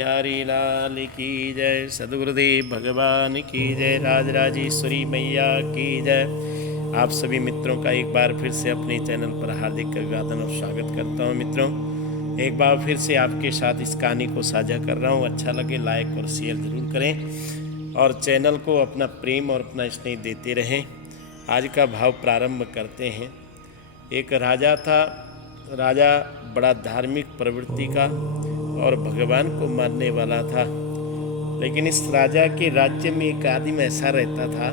बिहारी लाल की जय, सद्गुरुदेव भगवान की जय, राजराजेश्वरी मैया की जय। आप सभी मित्रों का एक बार फिर से अपने चैनल पर हार्दिक अभिवादन और स्वागत करता हूं। मित्रों, एक बार फिर से आपके साथ इस कहानी को साझा कर रहा हूं। अच्छा लगे लाइक और शेयर ज़रूर करें और चैनल को अपना प्रेम और अपना स्नेह देते रहें। आज का भाव प्रारंभ करते हैं। एक राजा था। राजा बड़ा धार्मिक प्रवृत्ति का और भगवान को मानने वाला था। लेकिन इस राजा के राज्य में एक आदमी ऐसा रहता था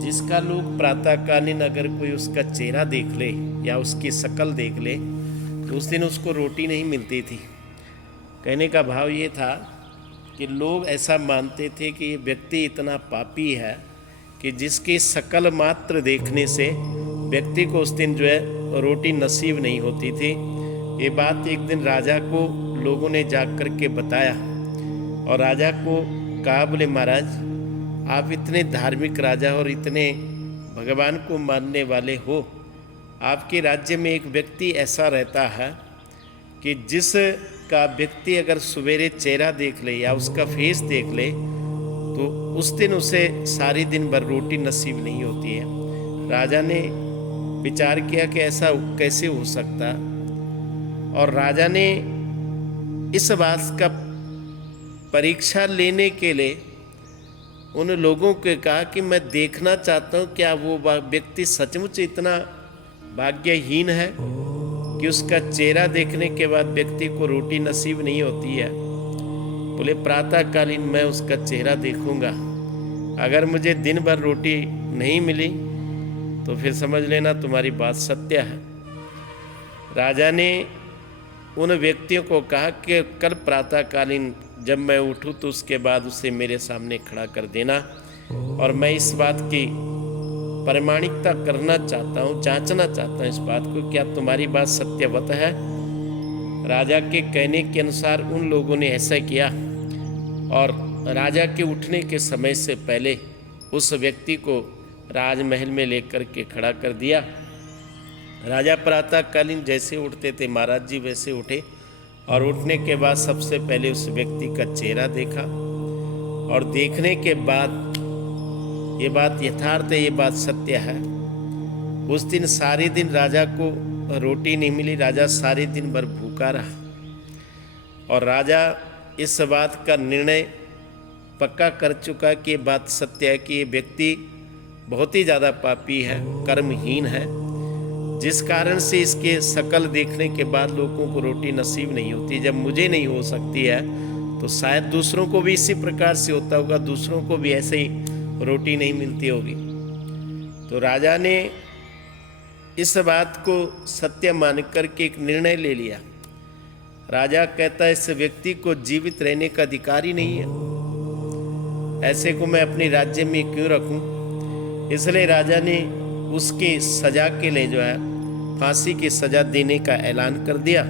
जिसका लोग प्रातःकालीन अगर कोई उसका चेहरा देख ले या उसकी शक्ल देख ले तो उस दिन उसको रोटी नहीं मिलती थी। कहने का भाव ये था कि लोग ऐसा मानते थे कि ये व्यक्ति इतना पापी है कि जिसकी शक्ल मात्र देखने से व्यक्ति को उस दिन जो है रोटी नसीब नहीं होती थी। ये बात एक दिन राजा को लोगों ने जाकर के बताया और राजा को कहा, बोले महाराज, आप इतने धार्मिक राजा और इतने भगवान को मानने वाले हो, आपके राज्य में एक व्यक्ति ऐसा रहता है कि जिसका व्यक्ति अगर सवेरे चेहरा देख ले या उसका फेस देख ले तो उस दिन उसे सारी दिन भर रोटी नसीब नहीं होती है। राजा ने विचार किया कि ऐसा कैसे हो सकता, और राजा ने इस बात का परीक्षा लेने के लिए उन लोगों को कहा कि मैं देखना चाहता हूँ क्या वो व्यक्ति सचमुच इतना भाग्यहीन है कि उसका चेहरा देखने के बाद व्यक्ति को रोटी नसीब नहीं होती है। बोले, प्रातःकालीन मैं उसका चेहरा देखूंगा, अगर मुझे दिन भर रोटी नहीं मिली तो फिर समझ लेना तुम्हारी बात सत्य है। राजा ने उन व्यक्तियों को कहा कि कल प्रातःकालीन जब मैं उठूं तो उसके बाद उसे मेरे सामने खड़ा कर देना, और मैं इस बात की प्रमाणिकता करना चाहता हूँ, जांचना चाहता हूँ इस बात को, क्या तुम्हारी बात सत्यवत है। राजा के कहने के अनुसार उन लोगों ने ऐसा किया और राजा के उठने के समय से पहले उस व्यक्ति को राजमहल में लेकर के खड़ा कर दिया। राजा प्रातःकालीन जैसे उठते थे महाराज जी वैसे उठे, और उठने के बाद सबसे पहले उस व्यक्ति का चेहरा देखा, और देखने के बाद ये बात यथार्थ है, ये बात सत्य है। उस दिन सारे दिन राजा को रोटी नहीं मिली, राजा सारे दिन भर भूखा रहा, और राजा इस बात का निर्णय पक्का कर चुका कि ये बात सत्य है कि ये व्यक्ति बहुत ही ज़्यादा पापी है, कर्महीन है, जिस कारण से इसके शक्ल देखने के बाद लोगों को रोटी नसीब नहीं होती। जब मुझे नहीं हो सकती है तो शायद दूसरों को भी इसी प्रकार से होता होगा, दूसरों को भी ऐसे ही रोटी नहीं मिलती होगी। तो राजा ने इस बात को सत्य मान करके एक निर्णय ले लिया। राजा कहता है, इस व्यक्ति को जीवित रहने का अधिकार ही नहीं है, ऐसे को मैं अपने राज्य में क्यों रखूं। इसलिए राजा ने उसकी सजा के लिए जो है फांसी की सजा देने का ऐलान कर दिया,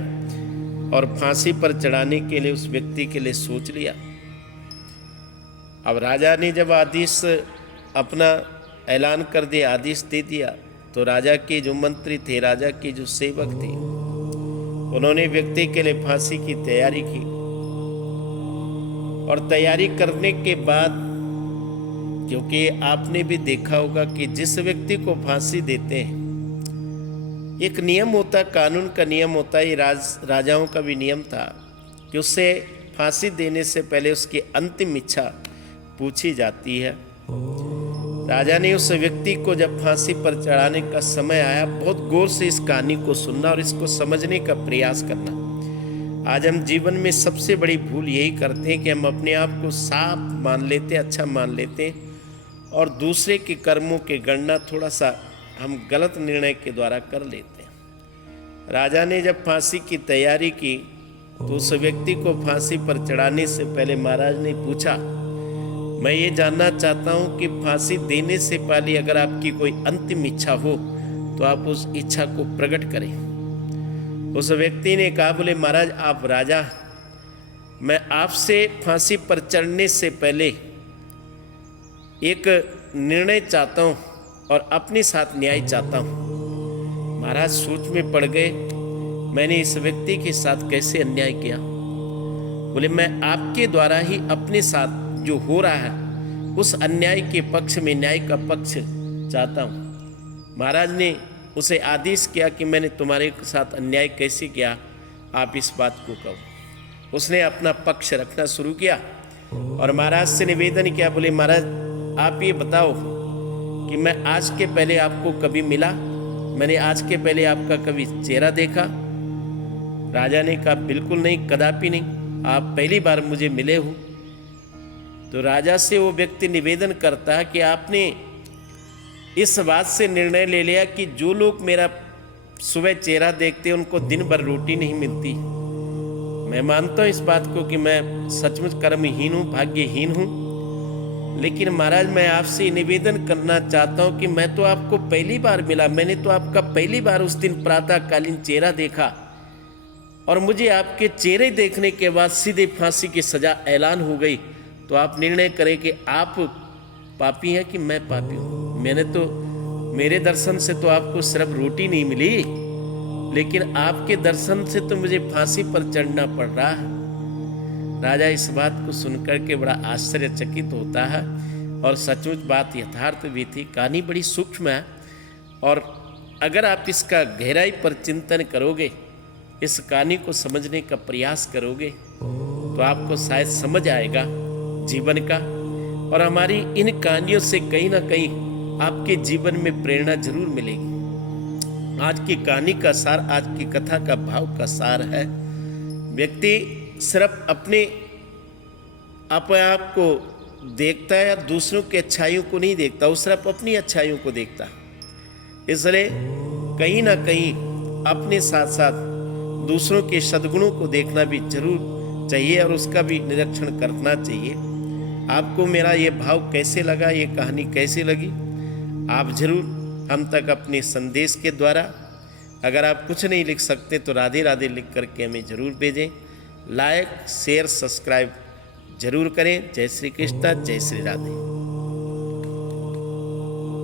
और फांसी पर चढ़ाने के लिए उस व्यक्ति के लिए सोच लिया। अब राजा ने जब आदेश अपना ऐलान कर दिया, आदेश दे दिया, तो राजा के जो मंत्री थे, राजा के जो सेवक थे, उन्होंने व्यक्ति के लिए फांसी की तैयारी की, और तैयारी करने के बाद, क्योंकि आपने भी देखा होगा कि जिस व्यक्ति को फांसी देते हैं एक नियम होता, कानून का नियम होता है, ये राजाओं का भी नियम था कि उससे फांसी देने से पहले उसकी अंतिम इच्छा पूछी जाती है। राजा ने उस व्यक्ति को जब फांसी पर चढ़ाने का समय आया, बहुत गौर से इस कहानी को सुनना और इसको समझने का प्रयास करना। आज हम जीवन में सबसे बड़ी भूल यही करते हैं कि हम अपने आप को साफ मान लेते, अच्छा मान लेते, और दूसरे के कर्मों की गणना थोड़ा सा हम गलत निर्णय के द्वारा कर लेते हैं। राजा ने जब फांसी की तैयारी की तो उस व्यक्ति को फांसी पर चढ़ाने से पहले महाराज ने पूछा, मैं ये जानना चाहता हूँ कि फांसी देने से पहले अगर आपकी कोई अंतिम इच्छा हो तो आप उस इच्छा को प्रकट करें। उस व्यक्ति ने कहा, बोले महाराज आप राजा, मैं आपसे फांसी पर चढ़ने से पहले एक निर्णय चाहता हूँ और अपने साथ न्याय चाहता हूँ। महाराज सोच में पड़ गए, मैंने इस व्यक्ति के साथ कैसे अन्याय किया। बोले मैं आपके द्वारा ही अपने साथ जो हो रहा है उस अन्याय के पक्ष में न्याय का पक्ष चाहता हूँ। महाराज ने उसे आदेश किया कि मैंने तुम्हारे साथ अन्याय कैसे किया, आप इस बात को कहो। उसने अपना पक्ष रखना शुरू किया और महाराज से निवेदन किया, बोले महाराज आप ये बताओ कि मैं आज के पहले आपको कभी मिला, मैंने आज के पहले आपका कभी चेहरा देखा? राजा ने कहा बिल्कुल नहीं, कदापि नहीं, आप पहली बार मुझे मिले हो। तो राजा से वो व्यक्ति निवेदन करता है कि आपने इस बात से निर्णय ले लिया कि जो लोग मेरा सुबह चेहरा देखते हैं उनको दिन भर रोटी नहीं मिलती। मैं मानता हूँ इस बात को कि मैं सचमुच कर्महीन हूँ, भाग्यहीन हूँ, लेकिन महाराज मैं आपसे निवेदन करना चाहता हूँ कि मैं तो आपको पहली बार मिला, मैंने तो आपका पहली बार उस दिन प्रातःकालीन चेहरा देखा और मुझे आपके चेहरे देखने के बाद सीधे फांसी की सजा ऐलान हो गई। तो आप निर्णय करें कि आप पापी हैं कि मैं पापी हूँ। मैंने तो, मेरे दर्शन से तो आपको सिर्फ रोटी नहीं मिली, लेकिन आपके दर्शन से तो मुझे फांसी पर चढ़ना पड़ रहा है। राजा इस बात को सुनकर के बड़ा आश्चर्यचकित होता है और सचमुच बात यथार्थ भी थी। कहानी बड़ी सूक्ष्म है और अगर आप इसका गहराई पर चिंतन करोगे, इस कहानी को समझने का प्रयास करोगे तो आपको शायद समझ आएगा जीवन का, और हमारी इन कहानियों से कहीं ना कहीं आपके जीवन में प्रेरणा जरूर मिलेगी। आज की कहानी का सार, आज की कथा का भाव का सार है, व्यक्ति सिर्फ अपने आप को देखता है या दूसरों की अच्छाइयों को नहीं देखता, वो सिर्फ अपनी अच्छाइयों को देखता है। इसलिए कहीं ना कहीं अपने साथ साथ दूसरों के सद्गुणों को देखना भी जरूर चाहिए और उसका भी निरीक्षण करना चाहिए। आपको मेरा ये भाव कैसे लगा, ये कहानी कैसी लगी, आप जरूर हम तक अपने संदेश के द्वारा, अगर आप कुछ नहीं लिख सकते तो राधे राधे लिख करके हमें जरूर भेजें। लाइक शेयर सब्सक्राइब जरूर करें। जय श्री कृष्ण, जय श्री राधे।